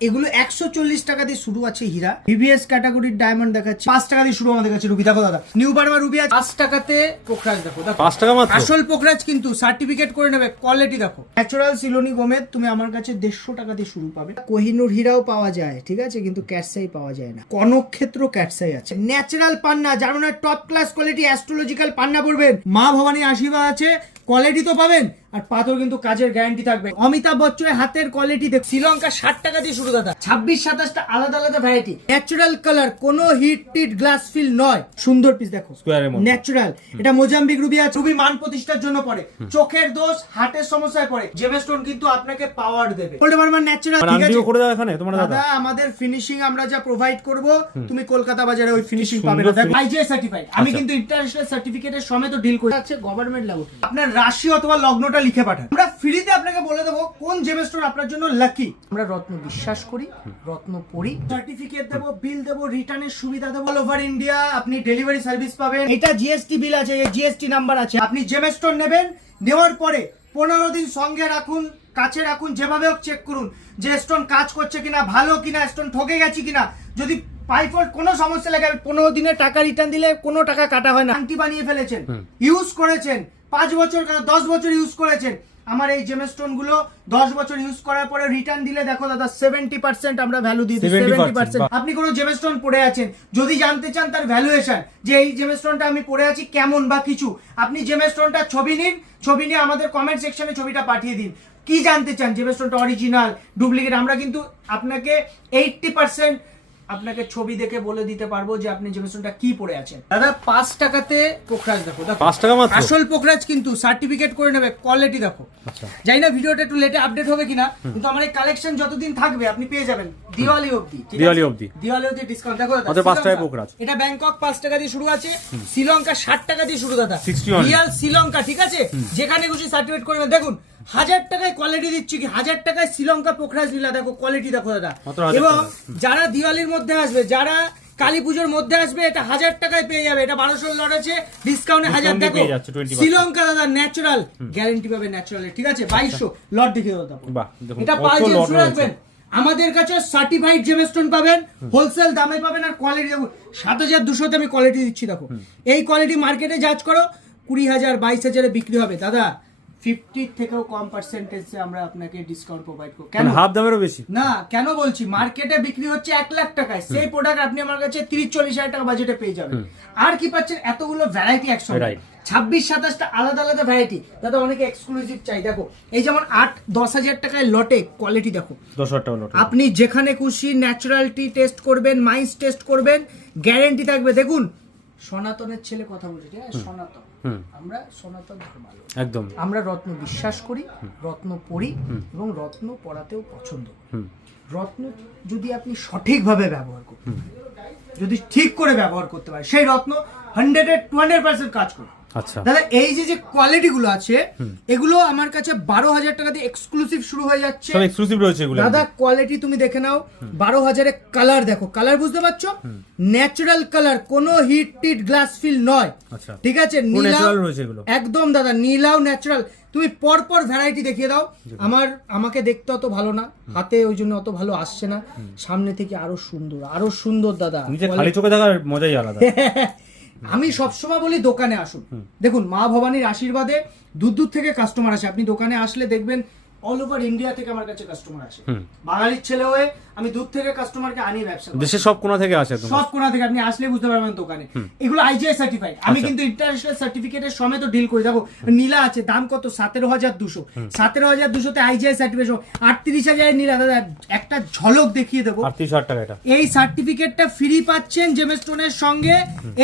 এগুলো একশো চল্লিশ টাকা দিয়ে শুরু আছে হীরা। ভিভিএস ক্যাটাগরির ডায়মন্ড দেখাচ্ছে। পাঁচ টাকা দিয়ে শুরু আমাদের কাছে রুবি। দেখো দাদা নিউ বার্মা রুবি আছে। পাঁচ টাকাতে পোখরাজ দেখো দেখো। পাঁচ টাকা মাত্র? আসল পোখরাজ কিন্তু সার্টিফিকেট করে নেবে কোয়ালিটি দেখো। ন্যাচারাল সিলোনি গোমেদ তুমি আমার কাছে দেড়শো টাকা দিয়ে শুরু পাবে। কোহিনুর হীরাও পাওয়া যায় ঠিক আছে? কিন্তু ক্যাটসাই পাওয়া যায় না। কনক ক্ষেত্র ক্যাটসাই আছে। ন্যাচারাল পান্না যার মানে টপ ক্লাস কোয়ালিটি অ্যাস্ট্রোলজিক্যাল পান্না পড়বেন মা ভবানী আশীর্বাদ আছে। কোয়ালিটি তো পাবেন আর পাথর কিন্তু কাজের গ্যারান্টি থাকবে। অমিতাভ বচ্চনের হাতের কোয়ালিটি দেখ শ্রীলঙ্কা ষাট টাকা দিয়ে শুরু দাদা। ছাব্বিশ সাতাশটা আলাদা আলাদা ভ্যারাইটি ন্যাচারাল কালার কোনো হিট টিট গ্লাস ফিল নয়। সুন্দর পিস দেখো। ন্যাচারাল এটা মোজাম্বিক রুবি আছে। রুবি মান প্রতিষ্ঠার জন্য পড়ে। চোখের দোষ হার্টের সমস্যায় পড়ে। জেমেস্টোন কিন্তু আপনাকে পাওয়ার দেবে। গোল্ড বার্মার ন্যাচারাল ঠিক আছে? করে দাও এখানে তোমার দাদা। দাদা আমাদের ফিনিশিং আমরা যা প্রোভাইড করব তুমি কলকাতা বাজারে ওই ফিনিশিং পাবে না। আইজিআই সার্টিফাইড আমি আচ্ছা। কিন্তু ইন্টারন্যাশনাল সার্টিফিকেটের সমেত ডিল করি। আছে গভর্নমেন্ট ল্যাবরেটরি আপনার রাশি অথবা লগ্নটা লিখে পাঠান। আমরা ফ্রিতে আপনাকে বলে দেবো কোন জেমেস্টোন আপনার জন্য লাকি আমরা রত্ন বিশ্বাস করি রত্ন পড়ি। সার্টিফিকেট দেবো বিল দেবো রিটার্নের সুবিধা দেবো। অল ওভার ইন্ডিয়া আপনি ডেলিভারি সার্ভিস পাবেন। এটা জিএসটি বিল আছে জিএসটি নাম্বার আছে। আপনি জেমেস্টোন নেবেন নেওয়ার পরে পনেরো দিন সঙ্গে রাখুন কাছে রাখুন যেভাবে হোক চেক করুন যে স্টোন কাজ করছে কিনা ভালো কিনা স্টোন ঠকে গেছে কিনা। যদি পাইফল্ট কোনো সমস্যা লাগে পনেরো দিনে টাকা রিটার্ন দিলে কোনো টাকা কাটা হয় না। আংটি বানিয়ে ফেলেছেন ইউজ করেছেন পাঁচ বছর কেন দশ বছর ইউজ করেছেন। আমার এই জেমস্টোনগুলো দশ বছর ইউজ করার পরে রিটার্ন দিলে দেখো দাদা সেভেন্টি পার্সেন্ট আমরা ভ্যালু দিয়ে দিই সেভেন্টি পার্সেন্ট আপনি কোনো জেমস্টোন পড়ে আছেন যদি জানতে চান তার ভ্যালুয়েশন যে এই জেমস্টোনটা আমি পড়ে আছি কেমন বা কিছু আপনি জেমস্টোনটা ছবি নিন ছবি নিয়ে আমাদের কমেন্ট সেকশনে ছবিটা পাঠিয়ে দিন। কি জানতে চান? জেমস্টোনটা অরিজিনাল ডুপ্লিকেট আমরা কিন্তু আপনাকে এইটটি পার্সেন্ট আপনাকে ছবি দেখে বলে দিতে পারব যে আপনি জেমস্টোনটা কি পড়ে আছেন। দাদা পাঁচ টাকাতে পোখরাজ দেখো দেখো। পাঁচ টাকা মাত্র? আসল পোখরাজ কিন্তু সার্টিফিকেট করে নেবে কোয়ালিটি দেখো। আচ্ছা। জানি না ভিডিওটা একটু লেটে আপডেট হবে কিনা কিন্তু আমার এই কালেকশন যতদিন থাকবে আপনি পেয়ে যাবেন। দিওয়ালি অবধি দিওয়ালি অবধি। দিওয়ালি অবধি। ডিসকাউন্ট দেখো দাদা, পাঁচ টাকায়। পোকরাজ। এটা ব্যাংকক পাঁচ টাকা দিয়ে শুরু আছে শ্রীলঙ্কা ষাট টাকা দিয়ে শুরু দাদা। রিয়াল শ্রীলঙ্কা ঠিক আছে? যেখানে খুশি সার্টিফিকেট করবেন দেখুন হাজার টাকায় কোয়ালিটি দিচ্ছি কি? হাজার টাকায় শ্রীলঙ্কা পোখরাজ লীলা দেখো কোয়ালিটি দেখো দাদা। এবং যারা দিওয়ালির মধ্যে আসবে যারা কালী পুজোর মধ্যে আসবে এটা হাজার টাকায় পেয়ে যাবে। এটা বারোশো লট আছে ডিসকাউন্টে হাজার দেখো পেয়ে যাচ্ছে 20% শ্রীলঙ্কা দাদা ন্যাচারাল গ্যারেন্টি পাবে ন্যাচারাল ঠিক আছে? বাইশশো লট দাও তারপর। এটা রয়েছে। রাখবেন। আমাদের কাছে সার্টিফাইড জেমস্টোন পাবেন হোলসেল দামে পাবেন আর কোয়ালিটি দেখুন সাত হাজার দুশোতে আমি কোয়ালিটি দিচ্ছি দেখো। এই কোয়ালিটি মার্কেটে জাজ করো কুড়ি হাজার বাইশ হাজারে বিক্রি হবে। দাদা ফিফটি থেকেও কম পার্সেন্টেজে আমরা আপনাকে ডিসকাউন্ট প্রোভাইড করব। কেন? হাফ দামেরও বেশি। না কেন বলছি? মার্কেটে বিক্রি হচ্ছে এক লাখ টাকায়। সেই প্রোডাক্ট আপনি আমার কাছে তিরিশ চল্লিশ হাজার টাকা বাজেটে পেয়ে যাবেন। আর কি পাচ্ছেন? এতগুলো ভ্যারাইটি একসঙ্গে. ছাব্বিশ সাতাশটা আলাদা আলাদা ভ্যারাইটি দাদা অনেকে এক্সক্লুসিভ চাই। দেখো এই যেমন আট দশ হাজার টাকায় লটে কোয়ালিটি দেখো। দশ হাজার টাকা আপনি যেখানে খুশি ন্যাচারালিটি টেস্ট করবেন মাইন্স টেস্ট করবেন গ্যারেন্টি থাকবে। দেখুন সনাতনের ছেলে কথা বলছে আছে? সনাতন। আমরা সনাতন ধর্মালো একদম। আমরা রত্ন বিশ্বাস করি রত্ন পড়ি এবং রত্ন পড়াতেও পছন্দ করি। রত্ন যদি আপনি সঠিকভাবে ব্যবহার করতে যদি ঠিক করে ব্যবহার করতে পারেন সেই রত্ন হান্ড্রেড টু হান্ড্রেড পার্সেন্ট কাজ করবে। আচ্ছা। দাদা এই যে যে কোয়ালিটি গুলো আছে এগুলো আমার কাছে বারো হাজার টাকা দিয়ে এক্সক্লুসিভ শুরু হয়ে যাচ্ছে। সব এক্সক্লুসিভ রয়েছে এগুলো। দাদা কোয়ালিটি তুমি দেখে নাও। বারো হাজারে কালার দেখো। কালার বুঝতে পারছ? ন্যাচারাল কালার কোনো হিট টিট গ্লাস ফিল নয়। আচ্ছা। ঠিক আছে? নীলাও রয়েছে এগুলো। একদম দাদা নীলাও ন্যাচারাল তুমি পর পর ভ্যারাইটি দেখিয়ে দাও। আমার আমাকে দেখতে অত ভালো না। হাতে ওই জন্য অত ভালো আসছে না। সামনে থেকে আরও সুন্দর আরও সুন্দর দাদা। খালি চোখে দেখার মজাই আলাদা। আমি সবসময় বলি দোকানে আসুন। দেখুন মা ভবানীর আশীর্বাদে দূর দূর থেকে কাস্টমার আসে। আপনি দোকানে আসলে দেখবেন অল ওভার ইন্ডিয়া থেকে আমার কাছে কাস্টমার আসে। বাঙালির ছেলে হয়ে আমি দূর থেকে কাস্টমারকে আনি ব্যবসা। দেশের সব কোণা থেকে আসে সব কোনা থেকে আপনি আসলে বুঝতে পারবেন দোকানে। এগুলো আইজিআই সার্টিফাইড আমি কিন্তু ইন্টারন্যাশনাল সার্টিফিকেটের সমেত ডিল করি। দেখো নীলা আছে দাম কত? সতেরো হাজার দুশো। সতেরো হাজার দুশোতে আইজিআই সার্টিফিকেট আটত্রিশ হাজারের নীলা দাদা একটা ঝলক দেখিয়ে দেবো। আটত্রিশ হাজার টাকা এই সার্টিফিকেটটা ফ্রি পাচ্ছেন জেমস্টোনের সঙ্গে।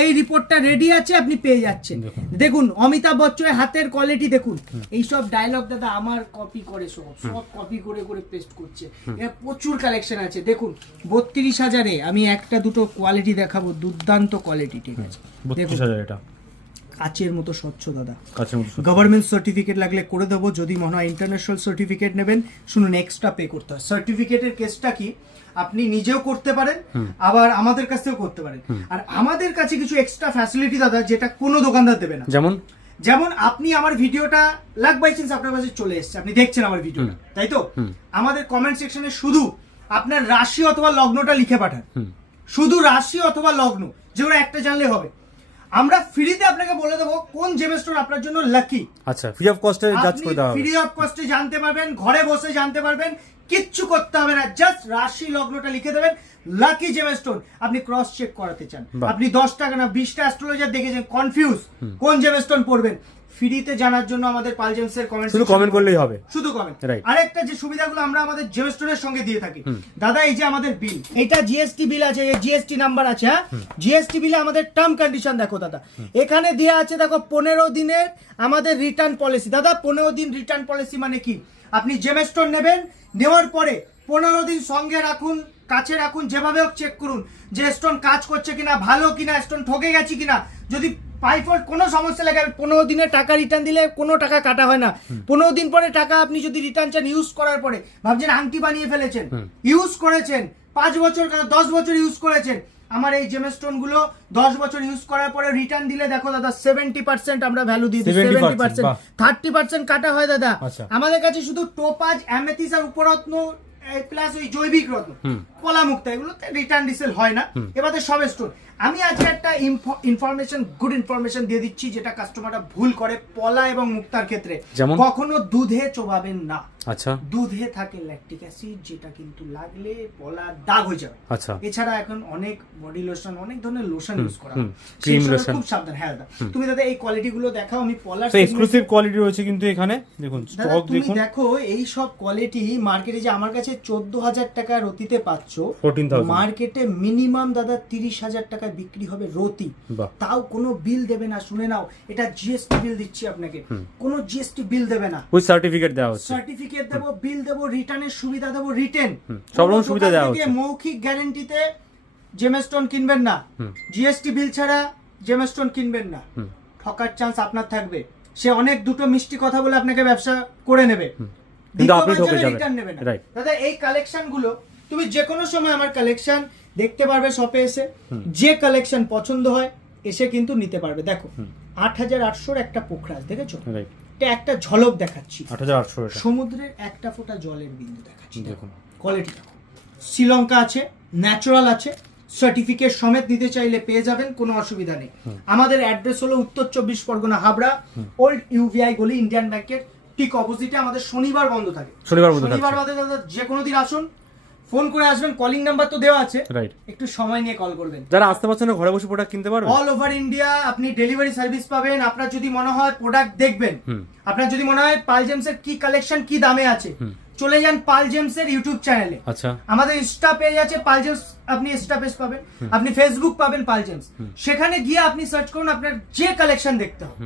এই রিপোর্টটা রেডি আছে আপনি পেয়ে যাচ্ছেন। দেখুন। অমিতাভ বচ্চনের হাতের কোয়ালিটি দেখুন। এই সব ডায়লগ দাদা আমার কপি করে সব সব কপি করে করে পেস্ট করছে। প্রচুর কালেকশন আছে। দেখুন বত্রিশ হাজারে আমি একটা দুটো কোয়ালিটি দেখাবো দুর্দান্ত কোয়ালিটি ঠিক আছে? বত্রিশ হাজার এটা। কাচের মতো স্বচ্ছ দাদা। গভর্নমেন্ট সার্টিফিকেট লাগলে করে দেবো যদি মনে হয় ইন্টারন্যাশনাল সার্টিফিকেট নেবেন। শুনুন এক্সট্রা পে করতে হয়। সার্টিফিকেটের কেসটা কি? আপনি নিজেও করতে পারেন আবার আমাদের কাছ থেকেও করতে পারেন। আর আমাদের কাছে কিছু এক্সট্রা ফ্যাসিলিটি দাদা যেটা কোনো দোকানদার দেবে না। যেমন? যেমন আপনি আমার ভিডিওটা লাখ বাই চান্স আপনার কাছে চলে এসেছে। আপনি দেখছেন আমার ভিডিওটা তাই তো? আমাদের কমেন্ট সেকশনে শুধু আপনার রাশি অথবা লগ্নটা লিখে পাঠান। শুধু রাশি অথবা লগ্ন যেগুলো একটা জানলে হবে। আমরা ফ্রিতে আপনাকে বলে দেবো কোন জেমস্টোন আপনার জন্য লাকি আচ্ছা ফ্রি অফ কস্টে জাজ করে দেওয়া ফ্রি অফ কস্টে জানতে পারবেন ঘরে বসে জানতে পারবেন কিচ্ছু করতে হবে না জাস্ট রাশি লগ্নটা লিখে দেবেন লাকি জেমস্টোন আপনি ক্রস চেক করাতে চান। আপনি দশ টাকা না বিশটা অ্যাস্ট্রোলজার দেখেছেন কনফিউজ কোন জেমস্টোন পড়বেন? ফ্রিতে জানার জন্য আমাদের পাল জেমসের কমেন্ট শুধু কমেন্ট করলেই হবে। শুধু কমেন্ট. আরেকটা যে সুবিধাগুলো আমরা আমাদের জেমস্টোনের সঙ্গে দিয়ে থাকি। দাদা এই যে আমাদের বিল এটা জিএসটি বিল আছে এই জিএসটি নাম্বার আছে হ্যাঁ? জিএসটি বিলে আমাদের টার্ম কন্ডিশন দেখো দাদা। এখানে দেওয়া আছে দেখো পনেরো দিনের আমাদের রিটার্ন পলিসি দাদা পনেরো দিন রিটার্ন পলিসি মানে কি? আপনি জেমস্টোন নেবেন নেওয়ার পরে পনেরো দিন সঙ্গে রাখুন কাছে রাখুন যেভাবে হোক চেক করুন যে স্টোন কাজ করছে কিনা ভালো কিনা স্টোন ঠকে গেছে কিনা। যদি পাইফল্ট কোনো সমস্যা লাগে পনেরো দিনে টাকা রিটার্ন দিলে কোনো টাকা কাটা হয় না। পনেরো দিন পরে টাকা আপনি যদি রিটার্ন চান ইউজ করার পরে ভাবছেন আংটি বানিয়ে ফেলেছেন ইউজ করেছেন পাঁচ বছর কেন দশ বছর ইউজ করেছেন আমার এই জেমস্টোনগুলো দশ বছর ইউজ করার পরে রিটার্ন দিলে দেখো দাদা সেভেন্টি পার্সেন্ট আমরা ভ্যালু দিয়ে দিই সেভেন্টি পার্সেন্ট থার্টি পার্সেন্ট কাটা হয় দাদা। আচ্ছা। আমাদের কাছে শুধু টোপাজ অ্যামেথিস আর উপরত্ন প্লাস ওই জৈবিক রত্ন। কলা মুক্তা এগুলোতে রিটার্ন ডিসেল হয় না। এবারে সব স্টোর আমি আজকে একটা ইনফরমেশন গুড ইনফরমেশন দিয়ে দিচ্ছি যেটা কাস্টমাররা ভুল করে পলা এবং মুক্তার ক্ষেত্রে। কখনো দুধে চোবাবেন না। আচ্ছা। দুধে থাকে ল্যাকটিক অ্যাসিড যেটা কিন্তু লাগলে পলা দাগ হয়ে যাবে। আচ্ছা। এছাড়া এখন অনেক বডি লোশন অনেক ধরনের লোশন ইউজ করা হয়। cream সেই খুব সাবধান। হ্যাঁ দাদা। তুমি দাদা এই কোয়ালিটি গুলো দেখাও আমি পলার এক্সক্লুসিভ কোয়ালিটি রয়েছে কিন্তু এখানে। দেখুন স্টক দেখুন। দেখো এই সব কোয়ালিটি মার্কেটে যে আমার কাছে চোদ্দ হাজার টাকা রতিতে পাচ্ছ 14,000 মার্কেটে মিনিমাম দাদা তিরিশ হাজার টাকায় বিক্রি হবে রতি। তাও কোনো বিল দেবে না শুনে নাও। এটা জিএসটি বিল দিচ্ছি আপনাকে। কোনো জিএসটি বিল দেবে না। ওই সার্টিফিকেট দেওয়া হচ্ছে। সার্টিফিকেট দেবো বিল দেবো রিটার্নের সুবিধা দেবো রিটার্ন সব রকম সুবিধা দেওয়া হচ্ছে। মৌখিক গ্যারান্টিতে জেমস্টোন কিনবেন না। জিএসটি বিল ছাড়া জেমস্টোন কিনবেন না। ঠকার চান্স আপনার থাকবে। সে অনেক দুটো মিষ্টি কথা বলে আপনাকে ব্যবসা করে নেবে। কিন্তু আপনি ঠকে যাবেন। দাদা এই কালেকশনগুলো তুমি যে কোনো সময় আমার কালেকশন দেখতে পারবে শপে এসে। যে কালেকশন পছন্দ হয় এসে কিন্তু নিতে পারবে। দেখো আট হাজার আটশোর একটা পোখরাজ দেখেছ? এটা একটা ঝলক দেখাচ্ছি। সমুদ্রের একটা ফোঁটা জলের বিন্দু দেখাচ্ছি দেখুন। কোয়ালিটি দেখো। শ্রীলঙ্কা আছে ন্যাচারাল আছে সার্টিফিকেট সমেত নিতে চাইলে পেয়ে যাবেন কোনো অসুবিধা নেই। আমাদের অ্যাড্রেস হলো উত্তর চব্বিশ পরগনা হাবড়া ওল্ড ইউভিআই গলি ইন্ডিয়ান ব্যাংকের ঠিক অপোজিটে আমাদের শনিবার বন্ধ থাকে। শনিবার বন্ধ শনিবার বাদে দাদা যে কোনো দিন আসুন ফোন করে আসবেন কলিং নাম্বার তো দেওয়া আছে। রাইট একটু সময় নিয়ে কল করবেন। যারা আসতে পারছেন না ঘরে বসে প্রোডাক্ট কিনতে পারবে অল ওভার ইন্ডিয়া আপনি ডেলিভারি সার্ভিস পাবেন। আপনার যদি মনে হয় প্রোডাক্ট দেখবেন আপনার যদি মনে হয় পাল জেমসের কি কালেকশন কি দামে আছে চলে যান পাল জেমসের ইউটিউব চ্যানেলে আচ্ছা। আমাদের ইনস্টা পেজ আছে পাল জেমস আপনি ইনস্টা পেজ পাবেন। আপনি ফেসবুক পাবেন পাল জেমস সেখানে গিয়ে আপনি সার্চ করুন আপনার যে কালেকশন দেখতে হবে।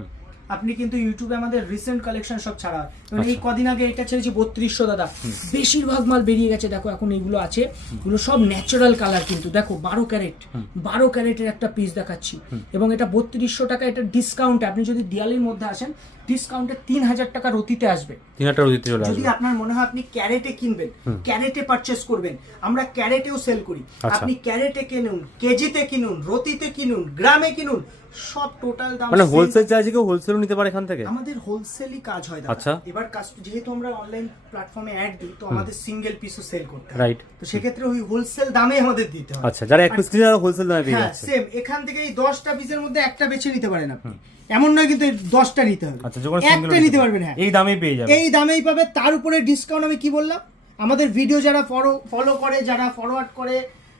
আপনি কিন্তু ইউটিউবে আমাদের রিসেন্ট কালেকশন সব ছাড়া মানে এই কদিন আগে এটা ছেড়েছি বত্রিশশো দাদা। বেশিরভাগ মাল বেরিয়ে গেছে দেখো এখন এগুলো আছে। এগুলো সব ন্যাচারাল কালার কিন্তু। দেখো বারো ক্যারেট। বারো ক্যারেটের একটা পিস দেখাচ্ছি। এবং এটা বত্রিশশো টাকা এটা ডিসকাউন্ট আপনি যদি দিয়ালির মধ্যে আসেন ডিসকাউন্টে তিন হাজার টাকা রতিতে আসবে। তিন হাজার দিতে চলে যদি আপনার মনে হয় আপনি ক্যারেটে কিনবেন ক্যারেটে পারচেস করবেন আমরা ক্যারেটেও সেল করি। আচ্ছা। আপনি ক্যারেটে কিনুন কেজিতে কিনুন রতিতে কিনুন গ্রামে কিনুন সব টোটাল দাম মানে হোলসেল চার্জে কেউ হোলসেলও নিতে পারে এখান থেকে? আমাদের হোলসেলই কাজ হয় দাদা। আচ্ছা। এবার কাজ- যেহেতু আমরা অনলাইন প্ল্যাটফর্মে অ্যাড দিই তো আমাদের সিঙ্গেল পিসও সেল করতে হয়। রাইট তো সেক্ষেত্রে ওই হোলসেল দামে আমাদের দিতে হয়। আচ্ছা যারা এক পিস কিনে হোলসেল দামে পেয়ে হ্যাঁ যাচ্ছে। সেম এখান থেকে এই দশটা পিসের মধ্যে একটা বেছে নিতে পারেন আপনি। এমন নয় কিন্তু দশটা নিতে হবে। আচ্ছা একটা নিতে পারবেন হ্যাঁ। এই দামেই পেয়ে যাবে এই দামেই পাবে তার উপরে ডিসকাউন্ট আমি কি বললাম? আমাদের ভিডিও যারা ফলো ফলো করে যারা ফরওয়ার্ড করে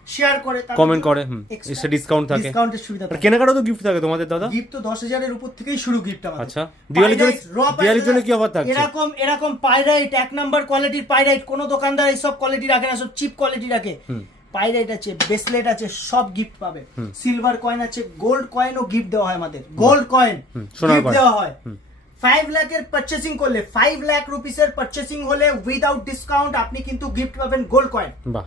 শেয়ার করে কমেন্ট করে এসে ডিসকাউন্ট থাকে। ডিসকাউন্টের সুবিধা আর কেনাকাটা তো গিফট থাকে তোমাদের দাদা? গিফট তো দশ হাজারের উপর থেকেই শুরু গিফট আমাদের। আচ্ছা। দিওয়ালির জন্য- দিওয়ালির জন্য কি offer থাকছে? এরকম এরকম পাইরাইট এক নাম্বার কোয়ালিটির পাইরাইট কোন দোকানদার এইসব কোয়ালিটি রাখে না সব চিপ কোয়ালিটি রাখে। পাইরাইট আছে ব্রেসলেট আছে সব গিফট পাবে। সিলভার কয়েন আছে গোল্ড কয়েনও গিফট দেওয়া হয় আমাদের। গোল্ড কয়েন গিফট দেওয়া হয়। ফাইভ লাখের পারচেসিং করলে ফাইভ লাখ রুপিসের পারচেসিং হলে উইদাউট ডিসকাউন্ট আপনি কিন্তু গিফট পাবেন গোল্ড কয়েন বাহ।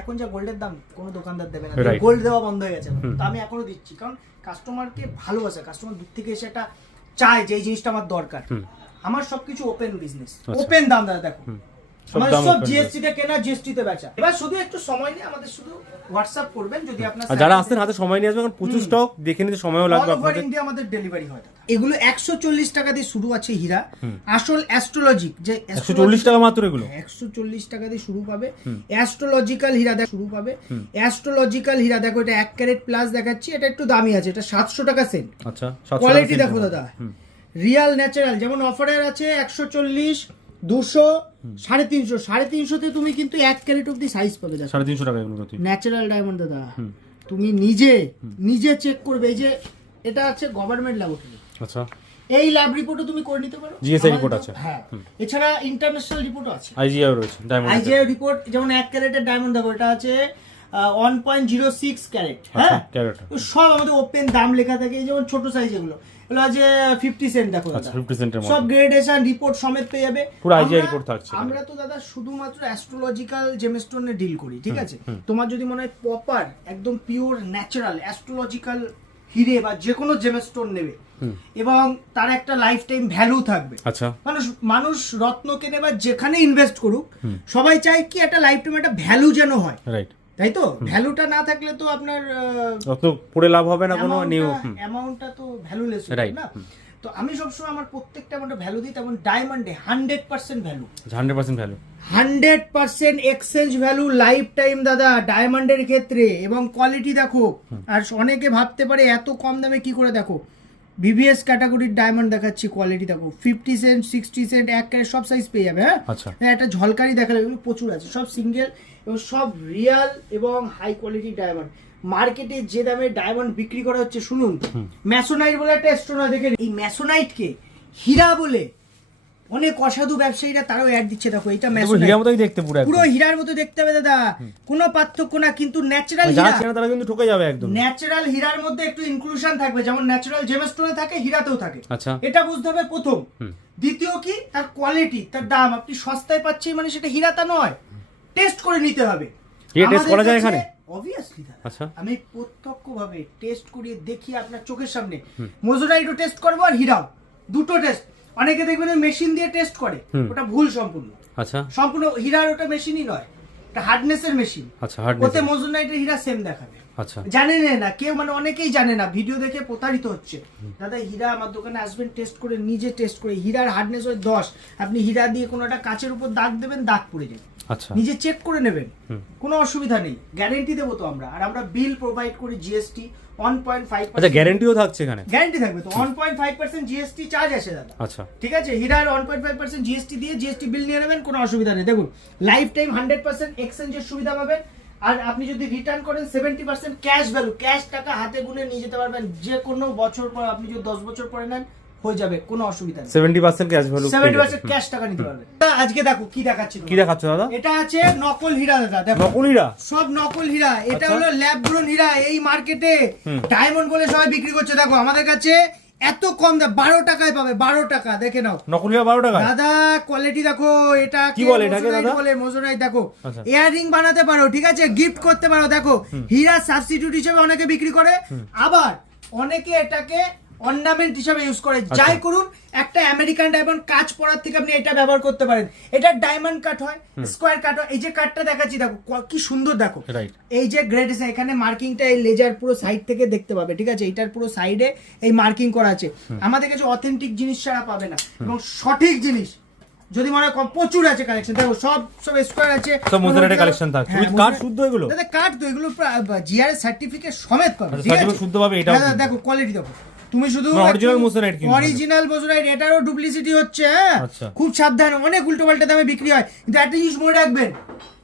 এখন যা গোল্ডের দাম কোনো দোকানদার দেবে না। গোল্ড দেওয়া বন্ধ হয়ে গেছে তো আমি এখনও দিচ্ছি কারণ কাস্টমারকে ভালোবাসে কাস্টমার দূর থেকে এসে এটা চায় যে এই জিনিসটা আমার দরকার। আমার সবকিছু ওপেন বিজনেস। ওপেন দাম দাদা দেখো। সব সব জিএসটি তে কেনা জিএসটি তে বেচা। এবার শুধু একটু সময় নিয়ে আমাদের শুধু হোয়াটসঅ্যাপ করবেন যদি আপনার আর যারা আসছেন হাতে সময় নিয়ে আসবে কারণ প্রচুর স্টক দেখে নিতে সময়ও লাগবে আপনাদের। ইন্ডিয়া আমাদের ডেলিভারি হয় এগুলো একশো চল্লিশ টাকা দিয়ে শুরু আছে হীরা। আসল অ্যাস্ট্রোলজিক যে একশো চল্লিশ টাকা মাত্র এগুলো? একশো চল্লিশ টাকা দিয়ে শুরু পাবে। অ্যাস্ট্রোলজিক্যাল হীরা দেখ শুরু পাবে। অ্যাস্ট্রোলজিক্যাল হীরা দেখো এটা এক ক্যারেট প্লাস দেখাচ্ছি এটা একটু দামি আছে এটা সাতশো টাকা সেন্ট আচ্ছা কোয়ালিটি দেখো দাদা। রিয়াল ন্যাচারাল যেমন অফারের আছে একশো চল্লিশ দুশো সাড়ে তিনশো সাড়ে তিনশোতে তুমি কিন্তু এক ক্যারেট অব্দি সাইজ পাবে দাদা সাড়ে তিনশো টাকা ন্যাচারাল ডায়মন্ড দাদা তুমি নিজে নিজে চেক করবে এই যে এটা আছে গভর্নমেন্ট ল্যাবরেটরি আচ্ছা। এই ল্যাব রিপোর্টও তুমি করে নিতে পারো। জিএসআই রিপোর্ট আছে। হ্যাঁ। এছাড়া ইন্টারন্যাশনাল রিপোর্টও আছে। আইজিআই রয়েছে ডায়মন্ড আইজিআই রিপোর্ট যেমন এক ক্যারেটের ডায়মন্ড দেখো এটা আছে one point zero six carat হ্যাঁ? সব আমাদের ওপেন দাম লেখা থাকে এই যেমন ছোট সাইজ এগুলো। এগুলো আছে ফিফটি সেন্ট দেখো আচ্ছা ফিফটি সেন্টের সব গ্রেডেশন রিপোর্ট সমেত পেয়ে যাবে। পুরো IGI আমরা- থাকছে। আমরা তো দাদা শুধুমাত্র অ্যাস্ট্রোলজিক্যাল জেমস্টোনে ডিল করি ঠিক আছে? তোমার যদি মনে হয় প্রপার একদম পিওর ন্যাচারাল অ্যাস্ট্রোলজিক্যাল হিরে বা যে কোনো জেমস্টোন নেবে এবং তার একটা লাইফ টাইম ভ্যালু থাকবে। আচ্ছা। মানুষ মানুষ রত্ন কেনে বা যেখানে ইনভেস্ট করুক সবাই চায় কি একটা লাইফ টাইম একটা ভ্যালু যেন হয়। রাইট তাই তো? ভ্যালুটা না থাকলে তো আপনার অত পড়ে লাভ হবে না কোনো নিউ অ্যামাউন্টটা তো ভ্যালুলেস না? তো আমি সবসময় আমার প্রত্যেকটা অ্যামাউন্টে ভ্যালু দিই তেমন ডায়মন্ডে hundred percent value hundred percent value hundred percent exchange value life time দাদা ডায়মন্ডের ক্ষেত্রে। এবং কোয়ালিটি দেখো আর অনেকে ভাবতে পারে এত কম দামে কি করে দেখো? বিবিএস ক্যাটাগরির ডায়মন্ড দেখাচ্ছি কোয়ালিটি দেখো। ফিফটি সেন্ট সিক্সটি সেন্ট এক ক্যারেট সব সাইজ পেয়ে যাবে হ্যাঁ? আচ্ছা। হ্যাঁ, একটা ঝলকারি দেখা এগুলো প্রচুর আছে। সব সিঙ্গেল এবং সব রিয়াল এবং হাই কোয়ালিটি ডায়মন্ড মার্কেটে যে দামে ডায়মন্ড বিক্রি করা হচ্ছে শুনুন। ম্যাসোনাইট বলে একটা স্টোনা দেখে এই ম্যাসোনাইটকে হীরা বলে অনেক অসাধু ব্যবসায়ীরা তারাও অ্যাড দিচ্ছে দেখো এটা ম্যাসোনাইট মতোই দেখতে পুরো পুরো হীরার মতো দেখতে হবে দাদা। কোনো পার্থক্য না কিন্তু ন্যাচারাল যারা হীরা তারা কিন্তু ঠকে যাবে একদম। ন্যাচারাল হীরার মধ্যে একটু ইনক্লুশন থাকবে যেমন ন্যাচারাল জেমস্টোনে থাকে হীরাতেও থাকে। আচ্ছা। এটা বুঝতে হবে প্রথম। দ্বিতীয় কি? তার কোয়ালিটি তার দাম। আপনি সস্তায় পাচ্ছেন মানে সেটা হীরা তা নয়। টেস্ট করে নিতে হবে। এ test করা যায় এখানে? অবভিয়াসলি আচ্ছা। আমি প্রত্যক্ষভাবে টেস্ট করিয়ে দেখি আপনার চোখের সামনে। মোজোরাইটও টেস্ট করব আর হীরাও। দুটো টেস্ট অনেকে দেখবেন মেশিন দিয়ে টেস্ট করে ওটা ভুল সম্পূর্ণ। আচ্ছা। সম্পূর্ণ হীরার ওটা মেশিনই নয় এটা হার্ডনেসের মেশিন আচ্ছা হার্ডনেস ওতে মোজোনাইটের হীরা সেম দেখাবে। জানে না কেউ মানে অনেকেই জানে না ভিডিও দেখে প্রতারিত হচ্ছে। দাদা হীরা আমার দোকানে আসবেন টেস্ট করে নিজে টেস্ট করে হীরার হার্ডনেস হয় দশ। আপনি হীরা দিয়ে কোনো একটা কাচের উপর দাগ দেবেন দাগ পড়ে যাবে। আচ্ছা। নিজে চেক করে নেবেন। কোনো অসুবিধা নেই গ্যারেন্টি দেবো তো আমরা। আর আমরা বিল প্রোভাইড করি জিএসটি ওয়ান পয়েন্ট ফাইভ আচ্ছা গ্যারেন্টিও থাকছে এখানে? গ্যারেন্টি থাকবে তো one point five percent GST charge আছে দাদা। আচ্ছা। ঠিক আছে হীরার one point five percent GST দিয়ে জিএসটি বিল নিয়ে নেবেন কোনো অসুবিধা নেই। দেখুন লাইফ টাইম হান্ড্রেড পার্সেন্ট এক্সচেঞ্জের সুবিধা পাবেন। আর আপনি যদি রিটার্ন করেন seventy percent cash value cash টাকা হাতে গুনে নিয়ে যেতে পারবেন। যে কোনো বছর পর আপনি যদি দশ বছর পরে নেন হয়ে যাবে কোনো অসুবিধা নেই। Seventy percent cash value seventy percent cash টাকা নিতে পারবেন। আজকে দেখো কি দেখাচ্ছি কি। দেখাচ্ছ দাদা? এটা আছে নকল হীরা দাদা দেখো। নকলিরা সব নকল হীরা। এটা আচ্ছা। হলো ল্যাব গ্রোন হীরা। এই মার্কেটে ডায়মন্ড বলে সবাই বিক্রি করছে। দেখো আমাদের কাছে এত কম দাম বারো টাকায় পাবে বারো টাকা দেখে নাও। নকলিয়া বারো টাকা দাদা কোয়ালিটি দেখো এটা কি বলে এটাকে দাদা? বলে মোজোনাইট দেখো। আচ্ছা। ইয়াররিং বানাতে পারো ঠিক আছে? গিফট করতে পারো দেখো। হীরা সাবস্টিটিউট হিসেবে অনেকে বিক্রি করে। আবার অনেকে এটাকে অর্নামেন্ট হিসেবে ইউজ করে আচ্ছা। যাই করুন একটা আমেরিকান ডায়মন্ড কাজ পড়ার থেকে আপনি এটা ব্যবহার করতে পারেন। এটা ডায়মন্ড কাট হয় স্কোয়ার কাট হয়। এই যে কাটটা দেখাচ্ছি দেখো কি সুন্দর দেখো। এই যে গ্রেড এখানে মার্কিংটা এই লেজার পুরো সাইড থেকে দেখতে পাবে ঠিক আছে? এটার পুরো সাইডে এই মার্কিং করা আছে। আমাদের কাছে অথেন্টিক জিনিস ছাড়া পাবে না। এবং সঠিক জিনিস যদি মনে হয় কম, প্রচুর আছে কালেকশন দেখো সব সব স্কোয়ার আছে। সব থাকছে। হ্যাঁ, With card মোজারেট- শুদ্ধ এগুলো? দাদা কার্ড তো এগুলো জিআর সার্টিফিকেট সমেত পাবে আচ্ছা, ঠিক আছে? শুদ্ধ পাবে, দাদা, দেখো কোয়ালিটি দেখো। তুমি শুধু কিনবে। অরিজিনাল মোজোনাইট এটারও ডুপ্লিসিটি হচ্ছে হ্যাঁ? আচ্ছা। খুব সাবধান অনেক উল্টো পাল্টা দামে বিক্রি হয়। কিন্তু একটা জিনিস মনে রাখবেন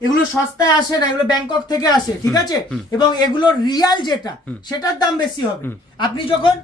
এগুলো সস্তায় আসে না এগুলো ব্যাংকক থেকে আসে ঠিক আছে? এবং এগুলো রিয়াল যেটা সেটার দাম বেশি হবে। আপনি যখন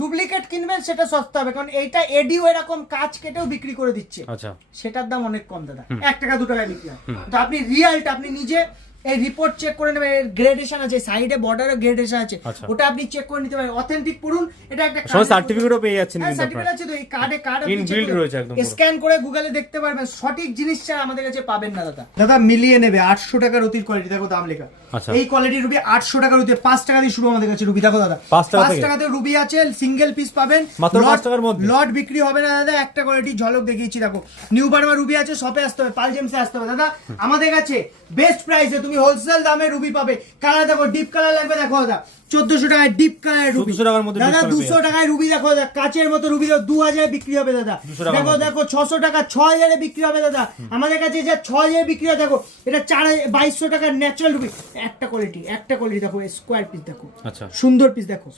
ডুপ্লিকেট কিনবেন সেটা সস্তা হবে। কারণ এইটা এডিও এরকম কাজ কেটেও বিক্রি করে দিচ্ছে। আচ্ছা। সেটার দাম অনেক কম দাদা। এক টাকা দু টাকায় বিক্রি হয়। তো আপনি রিয়ালটা আপনি নিজে এই রিপোর্ট চেক করে নেবেন এর গ্রেডেশন আছে সাইডে বর্ডারে গ্রেডেশন আছে। আচ্ছা। ওটা আপনি চেক করে নিতে পারেন। অথেন্টিক পড়ুন এটা একটা সবাই সার্টিফিকেটও পেয়ে যাচ্ছেন হ্যাঁ কিন্তু সার্টিফিকেট আপনারা আছে তো এই কার্ডে কার্ড Inbuilt রয়েছে একদম স্ক্যান করে গুগলে দেখতে পারবেন। সঠিক জিনিস ছাড়া আমাদের কাছে পাবেন না দাদা। দাদা মিলিয়ে নেবে। আটশো টাকার অতির কোয়ালিটি দেখো দাম লেখা। আচ্ছা। এই কোয়ালিটি রুবি আটশো টাকার রুবি পাঁচ টাকা দিয়ে শুরু আমাদের কাছে রুবি দেখো দাদা। পাঁচ টাকা থেকে? টাকাতে রুবি আছে সিঙ্গেল পিস পাবেন। মাত্র লট- পাঁচ টাকার মধ্যে? লট বিক্রি হবে না দাদা। একটা কোয়ালিটি ঝলক দেখিয়েছি দেখো। নিউ বার্মা রুবি আছে শপে আসতে হবে পাল জেমসে আসতে হবে দাদা। আমাদের কাছে বেস্ট প্রাইসে তুমি হোলসেল দামে রুবি পাবে। কালার দেখো ডিপ কালার লাগবে দেখো দাদা। চোদ্দশো টাকায় ডিপ কালার রুবি 1400 টাকার মধ্যে deep দাদা দুশো টাকায় রুবি দেখো কাচের মতো রুবি দু হাজারে বিক্রি হবে দাদা। দেখো দেখো ছশো টাকা ছ হাজারে বিক্রি হবে দাদা। আমাদের কাছে যা ছ হাজারে বিক্রি হয় দেখো এটা চার বাইশশো টাকার ন্যাচারাল রুবি একটা কোয়ালিটি একটা কোয়ালিটি দেখো স্কোয়ার পিস দেখো। আচ্ছা। সুন্দর পিস দেখো।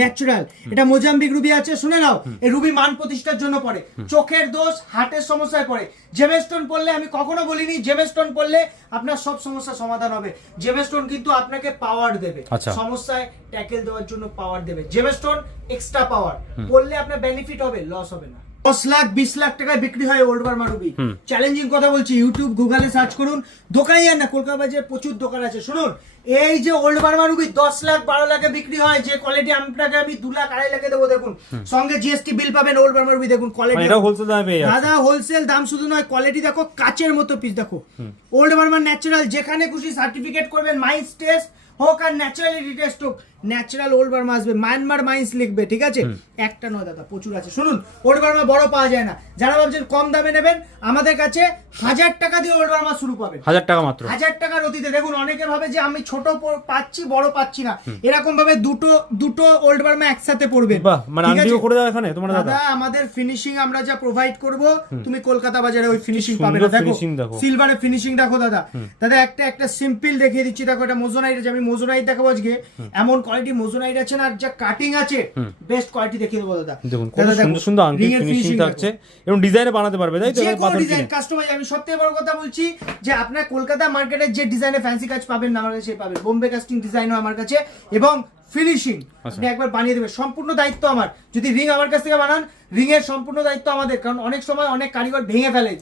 ন্যাচারাল এটা মোজাম্বিক রুবি আছে শুনে নাও এই রুবি মান প্রতিষ্ঠার জন্য পড়ে। চোখের দোষ হার্টের সমস্যায় পড়ে। জেমেস্টোন পড়লে আমি কখনো বলিনি জেমেস্টোন পড়লে আপনার সব সমস্যার সমাধান হবে। জেমেস্টোন কিন্তু আপনাকে পাওয়ার দেবে। আচ্ছা। সমস্যায় ট্যাকেল দেওয়ার জন্য পাওয়ার দেবে। জেমেস্টোন এক্সট্রা পাওয়ার পড়লে আপনার বেনিফিট হবে লস হবে না। দশ লাখ বিশ লাখ টাকায় বিক্রি হয় ওল্ড চ্যালেঞ্জিং কথা বলছি ইউটিউব গুগলে সার্চ করুন। দোকানে যান না কলকাতা বাজারে প্রচুর দোকান আছে। শুনুন এই যে ওল্ড দশ লাখ বারো লাখে বিক্রি হয় যে কোয়ালিটি আপনাকে আমি দু লাখ আড়াই লাখে দেবো দেখুন। সঙ্গে জিএসটি বিল পাবেন ওল্ড বার্মা রুবি দেখুন মানে কোয়ালিটি হোলসেল দামে পেয়ে যাচ্ছে। দাদা হোলসেল দাম শুধু নয় কোয়ালিটি দেখো কাচের মতো পিস দেখো। ওল্ড বার্মার ন্যাচারাল যেখানে খুশি সার্টিফিকেট করবেন মাইন্স টেস্ট হোক আর ন্যাচারালিটি টেস্ট হোক ন্যাচারাল ওল্ড বার্মা আসবে। মায়ানমার মাইন্স লিখবে ঠিক আছে? একটা নয় দাদা প্রচুর আছে। শুনুন ওল্ড বার্মা বড় পাওয়া যায় না। যারা ভাবছেন কম দামে নেবেন আমাদের কাছে হাজার টাকা দিয়ে ওল্ড বার্মা শুরু পাবেন। হাজার টাকা মাত্র। হাজার টাকার অতীতে দেখুন অনেকে ভাবে যে আমি ছোট পাচ্ছি বড় পাচ্ছি না। এরকম ভাবে দুটো দুটো ওল্ড বার্মা একসাথে পড়বে। মানে ঠিক করে দাও এখানে তোমার দাদা? আমাদের ফিনিশিং আমরা যা প্রোভাইড করব তুমি কলকাতা বাজারে ওই ফিনিশিং পাবে না। দেখো সিলভারে ফিনিশিং দেখো দাদা। দাদা একটা একটা সিম্পল দেখিয়ে দিচ্ছি। দেখো এটা মোজোনাইট আছে। আমি মোজোনাইট দেখাবো আজকে। এমন কোয়ালিটি মোজোনাইট আছে আর যা কাটিং আছে বেস্ট কোয়ালিটি দেখিয়ে দেবো দাদা। দেখুন কত সুন্দর সুন্দর আংটি ফিনিশিং থাকছে। এবং ডিজাইনে বানাতে পারবে তাই তো? যে কোনো ডিজাইন কাস্টমাইজ আমি সবথেকে বড় কথা বলছি যে আপনার কলকাতা মার্কেটে যে ডিজাইনে ফ্যান্সি কাজ পাবেন না আমার কাছে পাবেন। বোম্বে কাস্টিং ডিজাইনও আমার কাছে এবং ফিনিশিং আচ্ছা। আপনি একবার বানিয়ে দেবেন। সম্পূর্ণ দায়িত্ব আমার। যদি রিং আমার কাছ থেকে বানান রিং এর সম্পূর্ণ দায়িত্ব আমাদের কারণ অনেক সময় অনেক কারিগর ভেঙে ফেলে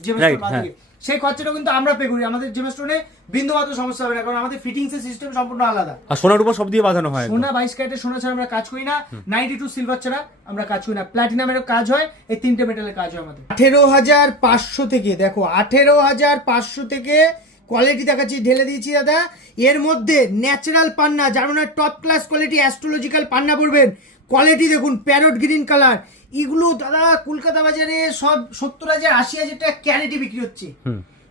হ্যাঁ। সেই খরচাটা কিন্তু আমরা পে করি। আমাদের জেমস্টোনে বিন্দু মাত্র সমস্যা হবে না কারণ আমাদের ফিটিংস এর সিস্টেম সম্পূর্ণ আলাদা। আর সোনার উপর সব দিয়ে বাঁধানো হয় সোনা বাইশ ক্যারেটের সোনা ছাড়া আমরা কাজ করি না নাইনটি টু সিলভার ছাড়া আমরা কাজ করি না। প্ল্যাটিনামেরও কাজ হয় এই তিনটে মেটালের কাজ হয় আমাদের। আঠেরো হাজার পাঁচশো থেকে দেখো আঠেরো হাজার পাঁচশো থেকে কোয়ালিটি দেখাচ্ছি ঢেলে দিয়েছি দাদা। এর মধ্যে ন্যাচারাল পান্না যার মানে টপ ক্লাস কোয়ালিটি অ্যাস্ট্রোলজিক্যাল পান্না পড়বেন। কোয়ালিটি দেখুন প্যারট গ্রিন কালার এগুলো দাদা কলকাতা বাজারে সব সত্তর হাজার আশি হাজার টাকা ক্যারেটে বিক্রি হচ্ছে।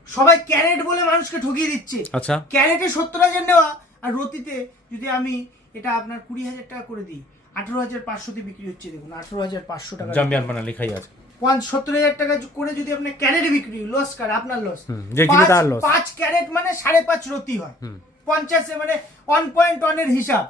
সবাই ক্যারেট বলে মানুষকে ঠকিয়ে দিচ্ছে। আচ্ছা। ক্যারেটে সত্তর হাজার নেওয়া আর রতিতে যদি আমি এটা আপনার কুড়ি হাজার টাকা করে দিই আঠারো হাজার পাঁচশোতে বিক্রি হচ্ছে দেখুন আঠারো হাজার পাঁচশো টাকা জাম্বিয়ান বানা লেখাই আছে। পাঁচ সত্তর হাজার টাকা করে যদি আপনার ক্যারেটে বিক্রি লস কার আপনার লস। পাঁচ ক্যারেট মানে সাড়ে পাঁচ রতি হয়। পঞ্চাশে মানে ওয়ান পয়েন্ট ওয়ানের হিসাব।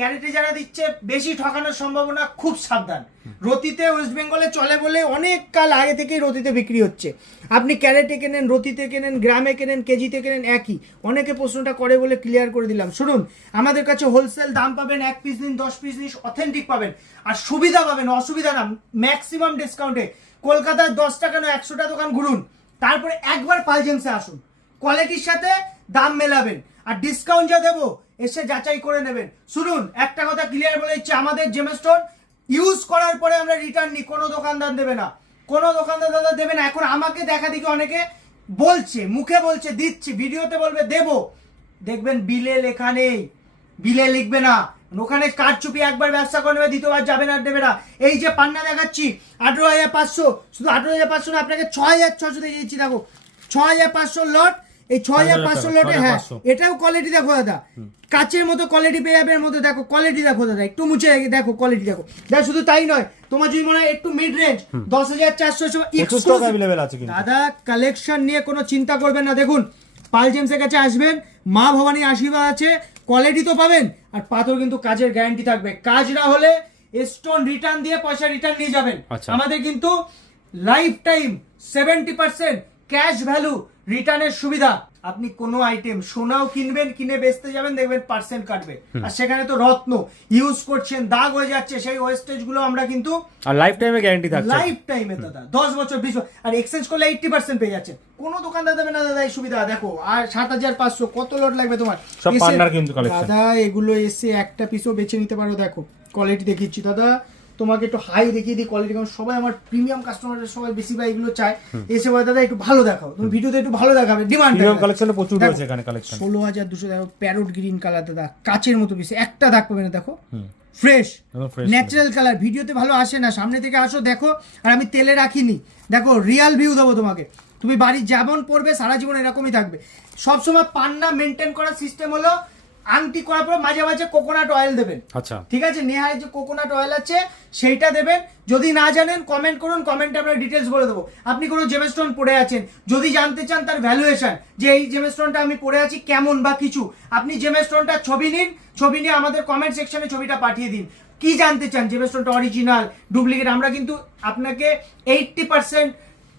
ক্যারেটে যারা দিচ্ছে, বেশি ঠকানোর সম্ভাবনা খুব সাবধান। রতিতে ওয়েস্ট বেঙ্গলে চলে বলে অনেক কাল আগে থেকেই রতিতে বিক্রি হচ্ছে। আপনি ক্যারেটে কেনেন, রতিতে কেনেন, গ্রামে কেনেন, কেজিতে কেনেন, একই। অনেকে প্রশ্নটা করে বলে ক্লিয়ার করে দিলাম। শুনুন, আমাদের কাছে হোলসেল দাম পাবেন এক পিস দিন, দশ পিস দিন অথেন্টিক পাবেন। আর সুবিধা পাবেন, অসুবিধা না ম্যাক্সিমাম ডিসকাউন্টে কলকাতার দশ টাকা নয় একশোটা দোকান ঘুরুন। তারপরে একবার পালজেন্সে আসুন। কোয়ালিটির সাথে দাম মেলাবেন। আর ডিসকাউন্ট যা দেবো এসে যাচাই করে নেবেন। শুনুন, একটা কথা ক্লিয়ার বলে দিচ্ছি, আমাদের জেমস্টোন ইউজ করার পরে আমরা রিটার্ন নিই কোনো দোকানদার দেবে না। কোনো দোকানদার দাদা দেবে না, এখন আমাকে দেখা দেখি অনেকে বলছে, মুখে বলছে, দিচ্ছি, ভিডিওতে বলবে, দেবো। দেখবেন বিলে লেখা নেই বিলে লিখবে না। ওখানে কারচুপি একবার ব্যবসা করে নেবে, দ্বিতীয়বার যাবে না দেবে না। এই যে পান্না দেখাচ্ছি, আঠেরো হাজার পাঁচশো, শুধু আঠেরো হাজার পাঁচশো না, আপনাকে ছ হাজার ছশো দিচ্ছি দেখো। ছ হাজার পাঁচশো লট এই ছ হাজার পাঁচশো লটে হ্যাঁ এটাও কোয়ালিটি দেখো দাদা। কাচের মতো কোয়ালিটি পেয়ে যাবে এর মধ্যে দেখো কোয়ালিটি দেখো দাদা একটু মুছে দেখো কোয়ালিটি দেখো। দেখো শুধু তাই নয় তোমার যদি মনে হয় একটু মিড রেঞ্জ দশ হাজার চারশো দাদা কালেকশন নিয়ে কোনো চিন্তা করবেন না। দেখুন পাল জেমসের কাছে আসবেন মা ভবানীর আশীর্বাদ আছে কোয়ালিটি তো পাবেন আর পাথর কিন্তু কাজের গ্যারান্টি থাকবে। কাজ না হলে স্টোন রিটার্ন দিয়ে পয়সা রিটার্ন নিয়ে যাবেন। আচ্ছা। আমাদের কিন্তু life time seventy percent cash value রিটার্নের সুবিধা। আপনি কোনো আইটেম সোনাও কিনবেন কিনে বেচতে যাবেন দেখবেন পার্সেন্ট কাটবে। আর সেখানে তো রত্ন ইউজ করছেন দাগ হয়ে যাচ্ছে সেই ওয়েস্টেজগুলো আমরা কিন্তু আর লাইফ টাইমে গ্যারান্টি থাকছে। লাইফ টাইমে দাদা দশ বছর বিশ বছর আর এক্সচেঞ্জ করলে এইটটি পার্সেন্ট পেয়ে যাচ্ছে। কোনো দোকানদার দেবে না দাদা এই সুবিধা। দেখো আর সাত হাজার পাঁচশো কত লোড লাগবে তোমার? সব পান্ডার কিন্তু collection। দাদা এগুলো এসে একটা পিসও বেছে নিতে পারো দেখো। কোয়ালিটি দেখিয়েছি দাদা। তোমাকে একটু হাই দেখিয়ে দিই কোয়ালিটি কারণ সবাই আমার প্রিমিয়াম কাস্টমার সবাই বেশি ভাই এগুলো চায়। এসে বলে দাদা একটু ভালো দেখাও। তুমি ভিডিওতে একটু ভালো দেখাবে ডিমান্ড কালেকশনে প্রচুর রয়েছে এখানে কালেকশন ষোলো হাজার দুশো দেখো প্যারোট গ্রিন কালার দাদা কাচের মতো পিস একটা দাগ পাবে না দেখো। ফ্রেশ ন্যাচারাল কালার ভিডিওতে ভালো আসে না সামনে থেকে আসো দেখো আর আমি তেলে রাখিনি। দেখো রিয়াল ভিউ দেবো তোমাকে। তুমি বাড়ি যেমন পড়বে সারা জীবন এরকমই থাকবে। সবসময় পান্না মেনটেন করার সিস্টেম হলো আংটি করার পর মাঝে মাঝে কোকোনাট অয়েল দেবেন। আচ্ছা। ঠিক আছে? নেহায় যে কোকোনাট অয়েল আছে সেইটা দেবেন। যদি না জানেন কমেন্ট করুন কমেন্টে আমরা ডিটেলস বলে দেবো। আপনি কোনো জেমস্টোন পড়ে আছেন যদি জানতে চান তার ভ্যালুয়েশন যে এই জেমস্টোনটা আমি পড়ে আছি কেমন বা কিছু আপনি জেমস্টোনটা ছবি নিন ছবি নিয়ে আমাদের কমেন্ট সেকশনে ছবিটা পাঠিয়ে দিন। কি জানতে চান জেমস্টোনটা অরিজিনাল ডুপ্লিকেট আমরা কিন্তু আপনাকে এইটটি পার্সেন্ট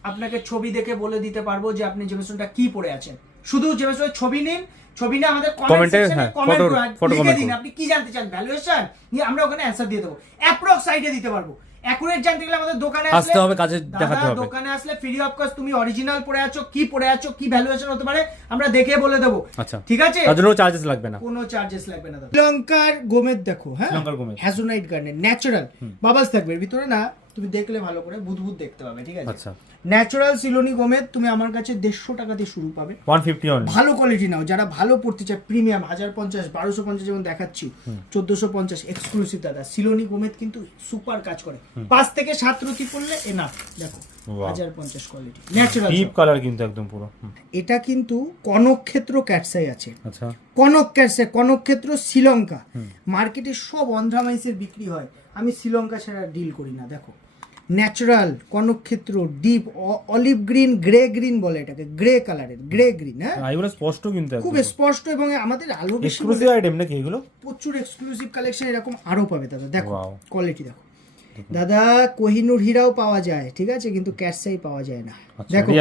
আপনাকে ছবি দেখে বলে দিতে পারব যে আপনি জেমস্টোনটা কি পড়ে আছেন। শুধু জেমস্টোনের ছবি নিন ছবি নিয়ে আমাদের কমেন্ট সেকশনে কমেন্ট দিন আপনি কি জানতে চান? ভ্যালুয়েশন নিয়ে আমরা ওখানে অ্যান্সার দিয়ে দেবো। অ্যাপ্রক্স সাইডে দিতে পারব। অ্যাকুরেট জানতে গেলে আমাদের দোকানে আসতে হবে, কাছে দাদা, দেখাতে হবে। দোকানে আসলে ফ্রি অফ কস্ট তুমি অরিজিনাল পড়ে আছো কি পড়ে আছো কি ভ্যালুয়েশন হতে পারে আমরা দেখে বলে দেবো। আচ্ছা। ঠিক আছে? তার জন্য চার্জেস লাগবে না। কোনো চার্জেস লাগবে না গোমেদ দেখো হ্যাঁ? শ্রীলঙ্কার গোমেদ। হ্যাজোনাইট গার্ডেন ন্যাচারাল বাবলস থাকবে। ভিতরে না তুমি দেখলে ভালো করে বুদবুদ দেখতে পাবে ঠিক আছে? আচ্ছা। ন্যাচারাল সিলোনি গোমেদ তুমি আমার কাছে দেড়শো টাকা দিয়ে শুরু পাবে। ওয়ান ফিফটি ভালো কোয়ালিটি নাও যারা ভালো পড়তে চায় প্রিমিয়াম হাজার পঞ্চাশ বারোশো পঞ্চাশ যেমন দেখাচ্ছি চোদ্দশো পঞ্চাশ এক্সক্লুসিভ দাদা। সিলোনি গোমেদ কিন্তু সুপার কাজ করে। পাঁচ থেকে সাত রতি পড়লে এ না দেখো হাজার পঞ্চাশ কোয়ালিটি ন্যাচারাল ডিপ কালার কিন্তু একদম পুরো। এটা কিন্তু কনকক্ষেত্র ক্যাটসাই আছে। আচ্ছা। কনক ক্যাটসাই কনকক্ষেত্র শ্রীলঙ্কা। মার্কেটে সব অন্ধ্রামাইসের বিক্রি হয়। আমি শ্রীলঙ্কা ছাড়া ডিল করি না দেখো। Natural কনকক্ষেত্র deep olive green grey green বলে এটাকে গ্রে কালারের গ্রে গ্রিন হ্যাঁ? এগুলো স্পষ্ট কিন্তু খুব স্পষ্ট এবং আমাদের আলো এক্সক্লুসিভ আইটেম নাকি এগুলো? প্রচুর এক্সক্লুসিভ কালেকশন এরকম আরও পাবে দাদা। দেখো কোয়ালিটি দেখো। দাদা কোহিনুর হীরাও পাওয়া যায় ঠিক আছে? কিন্তু ক্যাটসাই পাওয়া যায় না। আচ্ছা, দেখো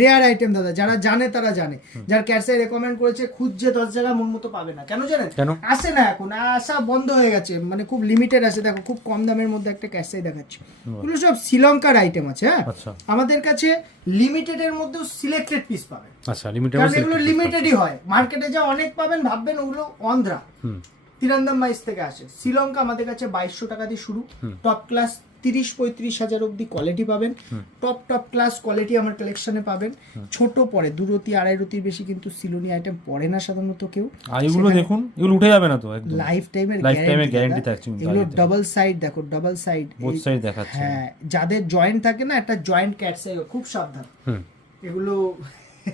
রেয়ার আইটেম দাদা যারা জানে তারা জানে। যার ক্যাটসাই রেকমেন্ড করেছে খুঁজছে দশ জায়গা মন মতো পাবে না। কেন জানেন? আসে না এখন আসা বন্ধ হয়ে গেছে। মানে খুব লিমিটেড আছে দেখো খুব কম দামের মধ্যে একটা ক্যাটসাই দেখাচ্ছে। এগুলো সব শ্রীলঙ্কার আইটেম আছে হ্যাঁ? আচ্ছা। আমাদের কাছে লিমিটেড এর মধ্যেও সিলেক্টেড পিস পাবে আচ্ছা লিমিটেড এগুলো লিমিটেডই হয়। মার্কেটে যা অনেক পাবেন ভাববেন ওগুলো অন্ধ্রা। তিরান্দাম মাইস থেকে আসে। শ্রীলঙ্কা আমাদের কাছে বাইশশো টাকা দিয়ে শুরু। টপ ক্লাস তিরিশ পঁয়ত্রিশ হাজার অব্দি কোয়ালিটি পাবেন। টপ টপ ক্লাস কোয়ালিটি আমার কালেকশনে পাবেন। ছোট পড়ে দুরতি আড়াই রতির বেশি কিন্তু সিলোনি আইটেম পড়ে না সাধারণত কেউ। এগুলো দেখুন এগুলো উঠে যাবে না তো লাইফ টাইমের Lifetime এর guarantee থাকছে এগুলো ডাবল সাইড দেখো ডাবল সাইড বোথ সাইড দেখাচ্ছে। হ্যাঁ যাদের জয়েন্ট থাকে না একটা জয়েন্ট ক্যাট সাইড খুব সাবধান। এগুলো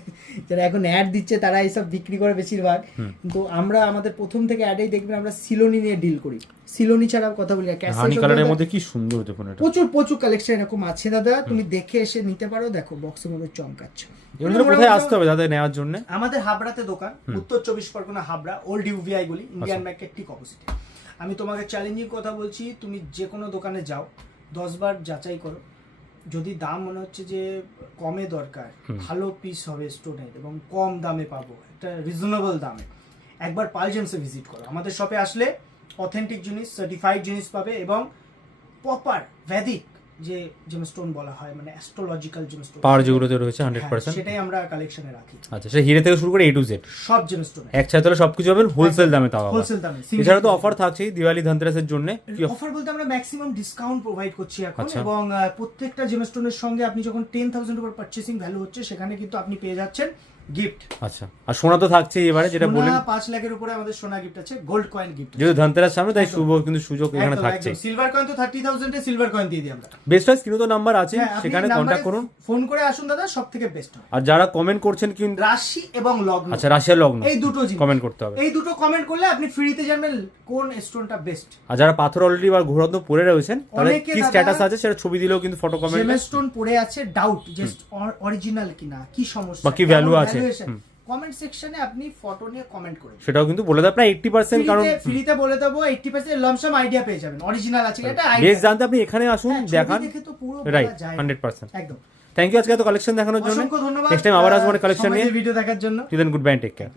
যারা এখন অ্যাড দিচ্ছে তারা এইসব বিক্রি করে বেশিরভাগ। কিন্তু আমরা আমাদের প্রথম থেকে অ্যাডেই দেখবেন আমরা সিলোনি নিয়ে ডিল করি। সিলোনি ছাড়া কথা বলি। হানি কালারের মধ্যে কি সুন্দর দেখুন এটা? প্রচুর প্রচুর কালেকশন এরকম আছে দাদা। তুমি দেখে এসে নিতে পারো। দেখো বক্সের মধ্যে চমকাচ্ছে। এগুলো কোথায় আসতে হবে তাদের নেওয়ার জন্য? আমাদের হাবড়াতে দোকান উত্তর চব্বিশ পরগনা হাবড়া ওল্ড ইউভিআই বলি ইন্ডিয়ান আচ্ছা। মার্কেট ঠিক অপোজিটে আমি তোমাকে চ্যালেঞ্জিং কথা বলছি তুমি যে কোনো দোকানে যাও দশবার যাচাই করো। যদি দাম মনে হচ্ছে যে কমে দরকার ভালো পিস হবে স্টোনের এবং কম দামে পাবো একটা রিজনেবল দামে একবার পালজেন্সে ভিজিট করো। আমাদের শপে আসলে অথেন্টিক জিনিস সার্টিফাইড জিনিস পাবে এবং প্রপার ভ্যাদিক যে জেমস্টোন বলা হয় মানে অ্যাস্ট্রোলজিক্যাল জেমস্টোন পাওয়ার যেগুলোতে রয়েছে হান্ড্রেড হ্যাঁ, পার্সেন্ট সেটাই আমরা কালেকশনে রাখি। আচ্ছা সে হিরে থেকে শুরু করে এ টু জেড সব জেমস্টোন এক ছাত্র সবকিছু পাবেন হোলসেল দামে তাও। হোলসেল দামে এছাড়া তো অফার থাকছেই দিওয়ালি ধনতেরাসের জন্য। অফার বলতে আমরা ম্যাক্সিমাম ডিসকাউন্ট প্রোভাইড করছি এখন আচ্ছা। এবং প্রত্যেকটা জেমস্টোনের সঙ্গে আপনি যখন টেন থাউজেন্ড উপর পার্চেসিং ভ্যালু হচ্ছে সেখানে কিন্তু আপনি পেয়ে যাচ্ছেন গিফট আচ্ছা আর সোনা তো থাকছেই এবারে যেটা বললেন পাঁচ লাখের উপরে আমাদের সোনা গিফট আছে গোল্ড কয়েন গিফট যেহেতু ধনতেরাস সামনে তাই শুভ কিন্তু সুযোগ এখানে থাকছে। সিলভার কয়েন তো থার্টি থাউজেন্ডে সিলভার কয়েন দিয়ে দিই আমরা। বেস্ট হয় স্ক্রিনে তো নাম্বার আছে হ্যাঁ, সেখানে কন্ট্যাক্ট করুন। ফোন করে আসুন দাদা সব থেকে বেস্ট হয় আর যারা কমেন্ট করছেন কিন্তু রাশি এবং লগ্ন। আচ্ছা লগ্ন। এই দুটো কমেন্ট করতে হবে। এই দুটো কমেন্ট করলে আপনি ফ্রিতে জানবেন কোন স্টোনটা বেস্ট আর যারা পাথর অলরেডি বা ঘোরাত্ম পরে রয়েছেন অনেকে কি স্ট্যাটাস আছে সেটা ছবি দিলেও কিন্তু ফটো কমেন্ট জেমস্টোন পড়ে আছে ডাউট জাস্ট অরিজিনাল কিনা কি সমস্যা? বা কি value আছে। কমেন্ট সেকশনে আপনি ফটো নিয়ে কমেন্ট করুন সেটাও কিন্তু বলে দেয় আপনার এইটটি পার্সেন্ট কারণ ফ্রিতে বলে দেবো 80% লমসাম আইডিয়া পেয়ে যাবেন। অরিজিনাল আছে এটা বেশ জানতে আপনি এখানে আসুন দেখান। দেখে তো পুরো রাইট বলা যায় না। হান্ড্রেড পার্সেন্ট একদম। থ্যাংক ইউ আজকে এত কালেকশন দেখানোর জন্য। অসংখ্য ধন্যবাদ নেক্সট টাইম আবার আসব কালেকশন নিয়ে। ভিডিও দেখার জন্য। Till then good bye take care